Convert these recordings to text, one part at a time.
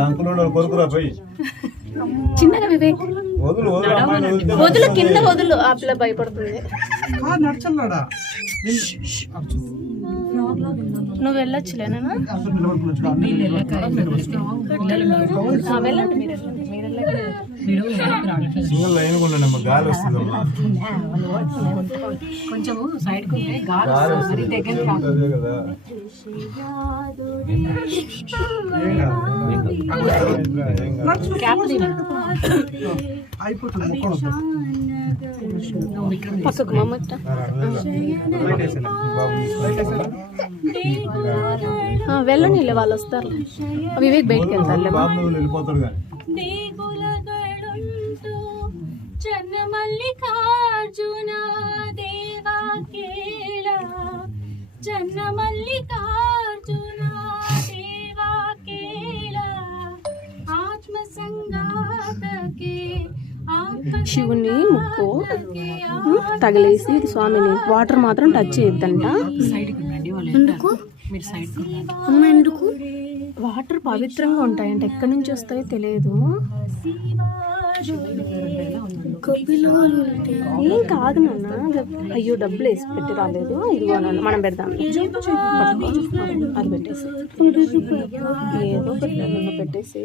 Uncle పోయి. చిన్నగా వివేక్ వదులు కింద వదులు. ఆ పిల్ల భయపడుతుంది. నడచల్లాడా? నువ్వు వెళ్ళొచ్చులేనా వెళ్ళండి మీరు సింగిల్ లైన్ కూడా గాలి వస్తుందమ్మా కొంచెం సైడ్ కుంటే గాలి వస్తుంది. అదే కదా? అయిపోతుంది. పక్కకు వాళ్ళు వస్తారు వివేక్ బయటికి వెళ్తారులే బాబు చరణ మల్లికార్జున దేవా కేళ చరణ మల్లికార్జున దేవా కేళ ఆత్మ సంగాతకే శివుని ముక్కు తగిలేసి స్వామిని వాటర్ మాత్రం టచ్ చేయొద్దంట. ఎందుకు? వాటర్ పవిత్రంగా ఉంటాయంట. ఎక్కడి నుంచి వస్తాయో తెలియదు. ఏం కాదు నాన్న. అయ్యో డబ్బులు వేసి పెట్టి రాలేదు. ఇదిగో నాన్న మనం పెడదాం. అది పెట్టేసి ఏదో పెట్టేసి.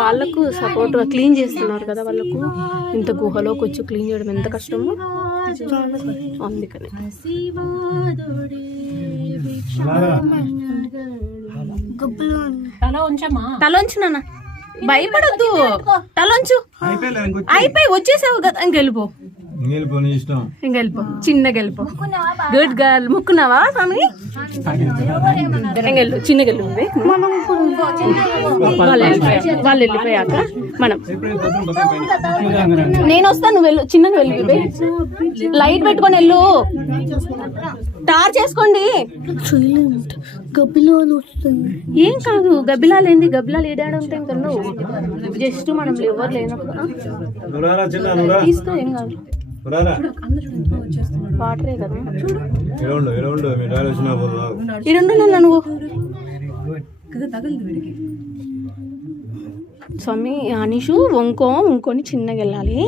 వాళ్ళకు సపోర్ట్ క్లీన్ చేస్తున్నారు కదా వాళ్ళకు. ఇంత గుహలోకి వచ్చి క్లీన్ చేయడం ఎంత కష్టమో? అందుకని. తల ఉంచమ్మా. తలొంచు నాన్న. భయపడొద్దు. తలొంచు. అయిపోయి వచ్చేసావు కదా ఇంకెళ్ళిపో వెళ్ళిపో నీ ఇష్టం. ఇంకెళ్ళిపో చిన్నగా వెళ్ళిపో గుడ్ గర్ల్ ముక్కున్నావా స్వామి? చిన్నగా వెళ్ళు నువ్వే. వాళ్ళు వెళ్ళిపోయాక వాళ్ళు వెళ్ళిపోయాక మనం. నేను వస్తాను నువ్వు వెళ్ళు చిన్నగా వెళ్ళు. లైట్ పెట్టుకొని వెళ్ళు. టార్ చేసుకోండి. ఏం కాదు గబ్బిలాలు ఏంది? గబ్బిలాలు ఏడాడు ఉంటాయి ఇంకా నువ్వు జస్ట్ మనం ఎవరు లేనప్పుడు చిన్న తీసుకో ఏం కాదు. వాటరే కదా. నువ్వు తగలదు వీడికి. స్వామి అనీషు వంకో వంకొని చిన్నగా వెళ్ళాలి.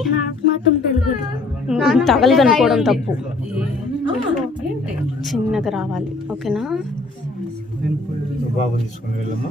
తగలదు అనుకోవడం తప్పు. ఏంటి? చిన్నగా రావాలి ఓకేనా? తీసుకుని వెళ్ళమ్మా.